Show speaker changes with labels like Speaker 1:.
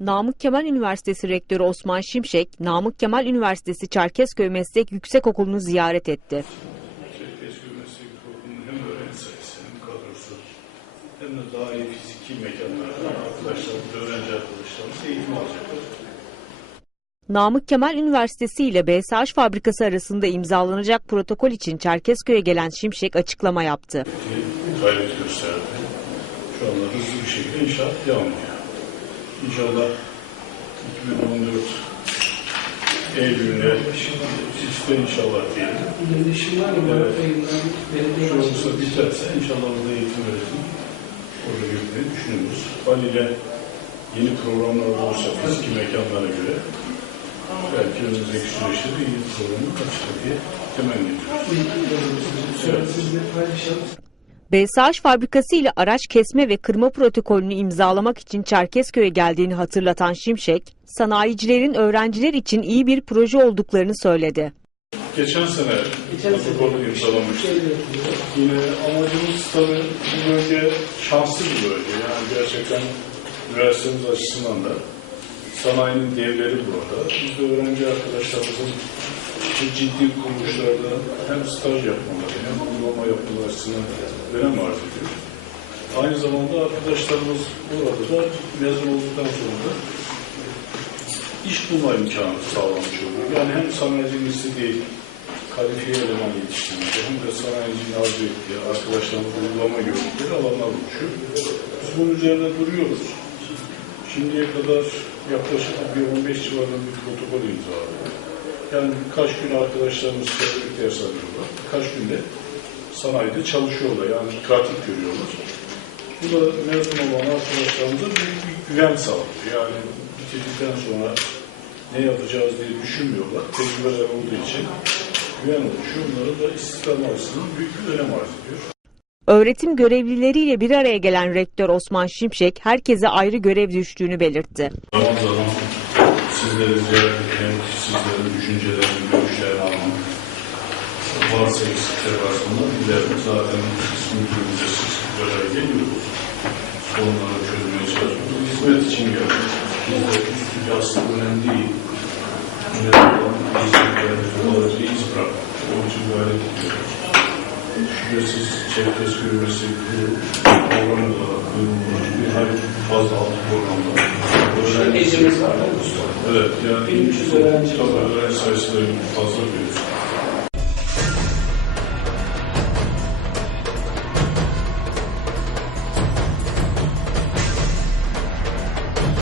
Speaker 1: Namık Kemal Üniversitesi Rektörü Osman Şimşek, Namık Kemal Üniversitesi Çerkezköy Meslek Yüksekokulu'nu ziyaret etti.
Speaker 2: Çerkezköy Meslek Okulu'nun hem öğrenci sayısı hem kadrosu hem de daha iyi fiziki mekanlarda arkadaşlarımız, öğrenci arkadaşlarımız eğitim alacaklar.
Speaker 1: Namık Kemal Üniversitesi ile BSH fabrikası arasında imzalanacak protokol için Çerkezköy'e gelen Şimşek açıklama yaptı.
Speaker 2: Gayret gösterdi. Şu anda hızlı bir şekilde inşaat devam ediyor. İnşallah 2014 Eylül'de üstte inşallah diyelim.
Speaker 3: İletişim var mı?
Speaker 2: Evet. Şu olursa biterse inşallah burada eğitim öğretim orada yürütmeyi düşünüyoruz. Haliyle yeni programlar olursa fiziki mekanlara göre belki önümüzdeki süreçte de yeni programı açılır diye temenni ediyoruz. Evet.
Speaker 1: BSH fabrikası ile araç kesme ve kırma protokolünü imzalamak için Çerkezköy'e geldiğini hatırlatan Şimşek, sanayicilerin öğrenciler için iyi bir proje olduklarını söyledi.
Speaker 2: Geçen sene protokolü imzalamıştık. Yine amacımız tabii bu bölge şanslı bir bölge. Yani gerçekten üniversitemiz açısından da sanayinin devleri burada. Biz de öğrenci arkadaşlarımızın bu ciddi kuruluşlarda hem staj yapmaları hem uygulama yapmaları açısından önem arz ediyor. Aynı zamanda arkadaşlarımız burada da mezun olduktan sonra da iş bulma imkanı sağlamış oluyor. Yani hem sanayicinin istediği kalifiye eleman yetiştirmesi hem de sanayicinin arzu ettiği, arkadaşlarımız uygulama gördükleri alanlar oluşuyor. Biz bunun üzerine duruyoruz. Şimdiye kadar yaklaşık bir 15 civarında bir protokol imzaladık. Yani birkaç gün arkadaşlarımız teorik ders alıyorlar. Birkaç günde sanayide çalışıyorlar. Yani pratik görüyorlar. Bu da mezun olan arkadaşlarımıza büyük bir güven sağlıyor. Yani bitirdikten sonra ne yapacağız diye düşünmüyorlar. Tecrübeler olduğu için güven oluşuyor. Onlara da istihdam açısından büyük bir önem arz ediyor.
Speaker 1: Öğretim görevlileriyle bir araya gelen rektör Osman Şimşek, herkese ayrı görev düştüğünü belirtti.
Speaker 2: Zaman zaman sizleri ziyaret etmek, sizlerin düşüncelerini, görüşlerini almak, varsa eksikler varsa onları gidermek zaten müdürümüze siz böyle geliyoruz. Onları çözmeye çalışıyoruz. Hizmet için geldik. Bizde üstü aslında önemli değil. Önemli olan hizmetlerimizi olarak iz bırakmak. Onun için gayret ediyoruz. Şüphesiz Çerkezköy Meslekleri programı da. Bir hayli fazla alt programda.
Speaker 3: Ecemiz var.
Speaker 2: Evet, yani
Speaker 3: 1300 öğrenci
Speaker 2: tabii öğrenci sayısı fazla bir